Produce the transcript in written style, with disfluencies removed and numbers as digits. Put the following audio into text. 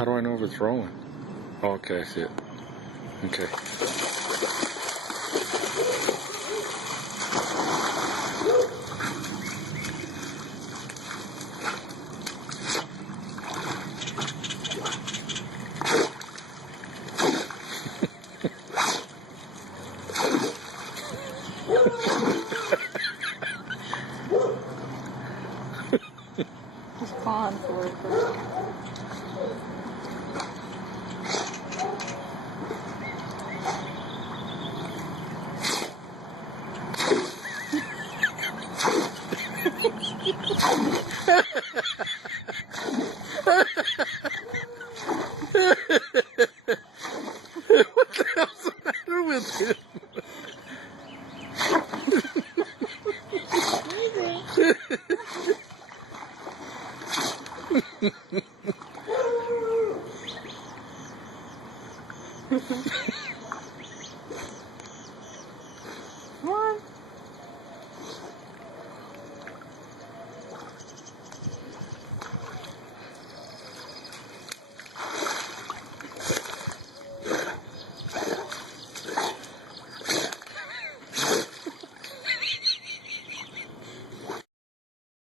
How do I know if it's rolling? Oh, okay, I see it. Okay. Just pawing for it first. What the hell's the matter with him?